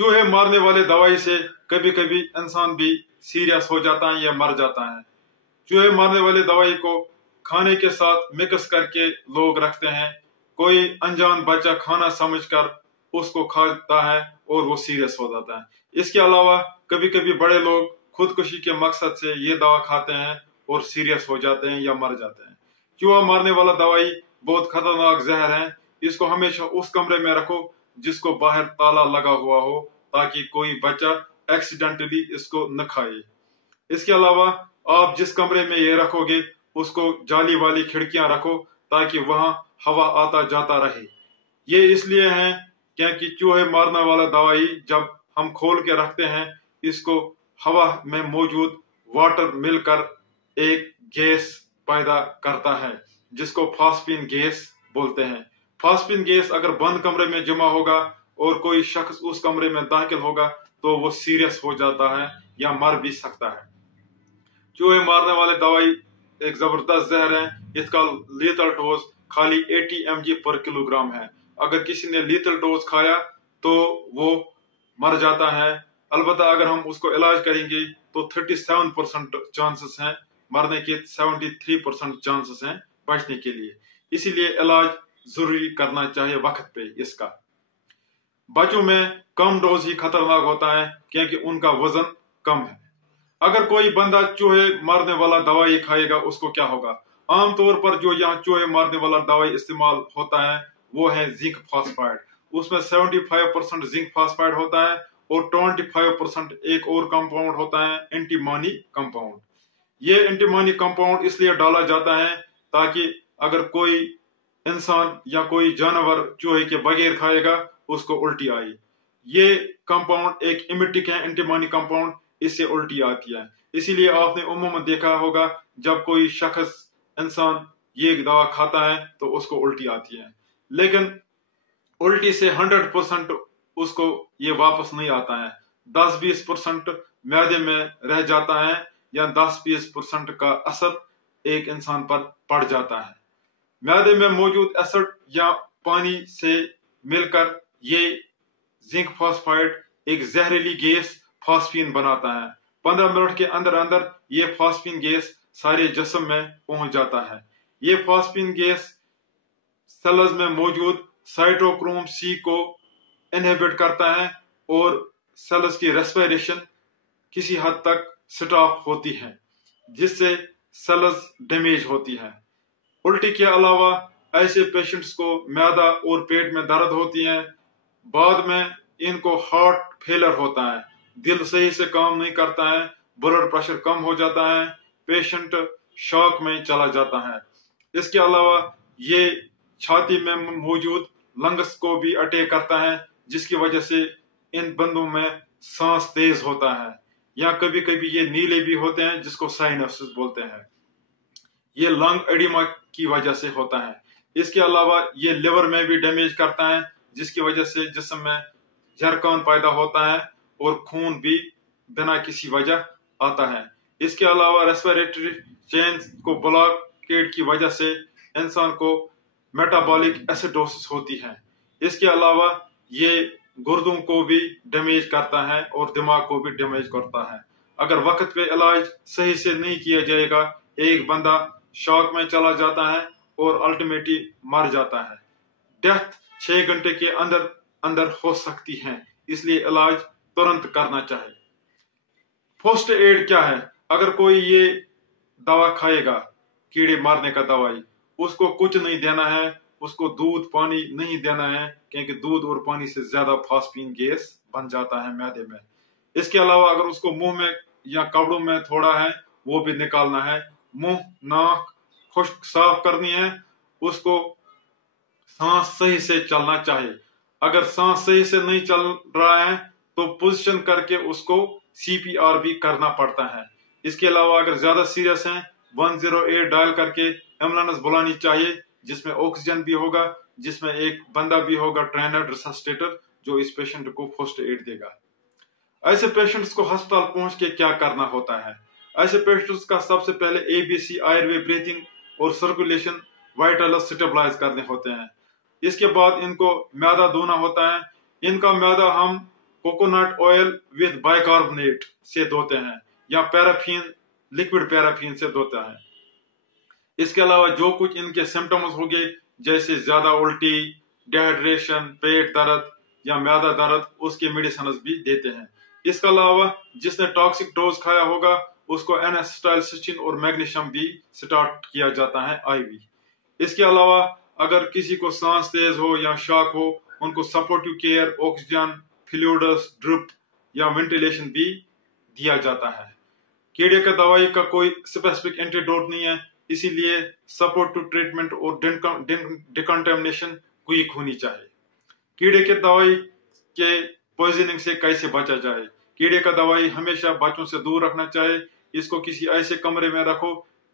चूहे मारने वाले दवाई से कभी कभी इंसान भी सीरियस हो जाता है या मर जाता है। चूहे मारने वाली दवाई को खाने के साथ मिक्स करके लोग रखते हैं। कोई अनजान बच्चा खाना समझकर उसको खाता है और वो सीरियस हो जाता है। इसके अलावा कभी कभी बड़े लोग खुदकुशी के मकसद से ये दवा खाते हैं और सीरियस हो जाते हैं या मर जाते हैं। चूहा मारने वाला दवाई बहुत खतरनाक जहर है। इसको हमेशा उस कमरे में रखो जिसको बाहर ताला लगा हुआ हो, ताकि कोई बच्चा एक्सीडेंटली इसको न खाए। इसके अलावा आप जिस कमरे में ये रखोगे उसको जाली वाली खिड़कियां रखो ताकि वहां हवा आता जाता रहे। ये इसलिए है क्योंकि चूहे मारने वाला दवाई जब हम खोल के रखते हैं, इसको हवा में मौजूद वाटर मिलकर एक गैस पैदा करता है जिसको फास्फीन गैस बोलते हैं। फास्फीन गैस अगर बंद कमरे में जमा होगा और कोई शख्स उस कमरे में दाखिल होगा तो वो सीरियस हो जाता है या मर भी सकता है। चूहे मारने वाले दवाई एक जबरदस्त जहर है। इसका लीथल डोज खाली 80 mg पर किलोग्राम है। अगर किसी ने लीथल डोज खाया तो वो मर जाता है। अलबत्ता अगर हम उसको इलाज करेंगे तो 37% चांसेस हैं मरने के, 73% चांसेस हैं बचने के लिए। इसीलिए इलाज जरूरी करना चाहिए वक्त पे इसका। बच्चों में कम डोज ही खतरनाक होता है क्योंकि उनका वजन कम है। अगर कोई बंदा चूहे मारने वाला दवाई खाएगा उसको क्या होगा? आमतौर पर जो यहाँ चूहे मारने वाला दवाई इस्तेमाल होता है वो है जिंक फास्फाइड। उसमें 75% जिंक फास्फाइड होता है और 25% एक और कंपाउंड होता है एंटीमॉनी कंपाउंड। ये एंटीमॉनी कंपाउंड इसलिए डाला जाता है ताकि अगर कोई इंसान या कोई जानवर चूहे के बगैर खाएगा उसको उल्टी आई। ये कंपाउंड एक इमिटिक है एंटीमॉनी कंपाउंड, इससे उल्टी आती है। इसीलिए आपने उम्मूमन देखा होगा जब कोई शख्स इंसान ये दवा खाता है तो उसको उल्टी आती है, लेकिन उल्टी से 100% उसको ये वापस नहीं आता है। 10-20% मैदे में रह जाता है या 10-20% का असर एक इंसान पर पड़ जाता है। मैदे में मौजूद एसिड या पानी से मिलकर ये जिंक फास्फाइड एक जहरीली गैस फास्फीन बनाता है। 15 मिनट के अंदर अंदर ये फास्फीन गैस सारे जिस्म में पहुंच जाता है। ये फास्फीन गैस सेल्स में मौजूद साइटोक्रोम सी को इनहिबिट करता है और सेल्स की रेस्पिरेशन किसी हद तक स्टॉप होती है, जिससे सेल्स डैमेज होती है। उल्टी के अलावा ऐसे पेशेंट्स को मैदा और पेट में दर्द होती है। बाद में इनको हार्ट फेलर होता है, दिल सही से काम नहीं करता है, ब्लड प्रेशर कम हो जाता है, पेशेंट शॉक में चला जाता है। इसके अलावा ये छाती में मौजूद लंग्स को भी अटैक करता है, जिसकी वजह से इन बंदों में सांस तेज होता है, या कभी कभी ये नीले भी होते हैं जिसको साइनोसिस बोलते हैं। ये लंग एडिमा की वजह से होता है। इसके अलावा ये लिवर में भी डैमेज करता है, जिसकी वजह से जिस्म में झरकान पैदा होता है और खून भी बिना किसी वजह आता है। इसके अलावा रेस्पिरेटरी चेन को ब्लॉकेड की वजह से इंसान को मेटाबॉलिक एसिडोसिस होती है। इसके अलावा ये गुर्दों को भी डैमेज करता है और दिमाग को भी डैमेज करता है। अगर वक्त पे इलाज सही से नहीं किया जाएगा, एक बंदा शॉक में चला जाता है और अल्टीमेटली मर जाता है। डेथ 6 घंटे के अंदर अंदर हो सकती है, इसलिए इलाज तुरंत करना चाहिए। फर्स्ट एड क्या है? अगर कोई ये दवा खाएगा, कीड़े मारने का दवाई, उसको कुछ नहीं देना है, उसको दूध पानी नहीं देना है, क्योंकि दूध और पानी से ज्यादा फास्फीन गैस बन जाता है मैदे में। इसके अलावा अगर उसको मुंह में या कपड़ों में थोड़ा है वो भी निकालना है। मुंह नाक खुश्क साफ करनी है। उसको सांस सही से चलना चाहिए। अगर सांस सही से नहीं चल रहा है तो पोजीशन करके उसको CPR भी करना पड़ता है। इसके अलावा अगर ज्यादा सीरियस है 108 डायल करके एम्बुलेंस बुलानी चाहिए, जिसमें ऑक्सीजन भी होगा, जिसमें एक बंदा भी होगा ट्रेनर रिसस्टेटर जो इस पेशेंट को फर्स्ट एड देगा। ऐसे पेशेंट्स को अस्पताल पहुंच के क्या करना होता है? ऐसे पेशेंट्स का सबसे पहले ABC एयरवे ब्रीथिंग और सर्कुलेशन वाइटल्स स्टेबलाइज करने होते हैं। इसके बाद इनको मैदा धोना होता है। इनका मैदा हम कोकोनट ऑयल विद बाइकार्बोनेट से धोते हैं या पैराफिन, लिक्विड पैराफिन से धोते हैं। इसके अलावा जो कुछ इनके सिम्टम्स हो गए जैसे ज्यादा उल्टी, डिहाइड्रेशन, पेट दर्द या मैदा दर्द, उसके मेडिसिन भी देते हैं। इसके अलावा जिसने टॉक्सिक डोज खाया होगा उसको एनासिटाइलसिस्टीन और मैग्नीशियम भी स्टार्ट किया जाता है आईवी। इसके अलावा अगर किसी को सांस तेज हो या शॉक हो, उनको supportive care, oxygen, fluids drip या वेंटिलेशन भी दिया जाता है। कीड़े का दवाई का कोई स्पेसिफिक एंटीडोट नहीं है, इसीलिए सपोर्टिव ट्रीटमेंट और डिकंटामिनेशन क्विक होनी चाहिए। कीड़े के दवाई के पॉइजनिंग से कैसे बचा जाए? कीड़े का दवाई हमेशा बच्चों से दूर रखना चाहिए। इसको किसी ऐसे कमरे में रखो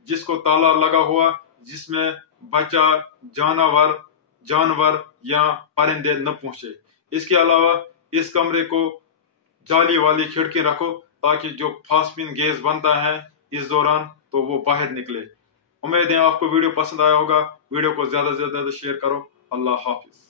जिसको ताला लगा हुआ, जिसमें बच्चा, जानवर या परिंदे न पहुंचे। इसके अलावा इस कमरे को जाली वाली खिड़की रखो ताकि जो फास्फिन गैस बनता है इस दौरान तो वो बाहर निकले। उम्मीद है आपको वीडियो पसंद आया होगा। वीडियो को ज्यादा से ज्यादा शेयर करो। अल्लाह हाफिज।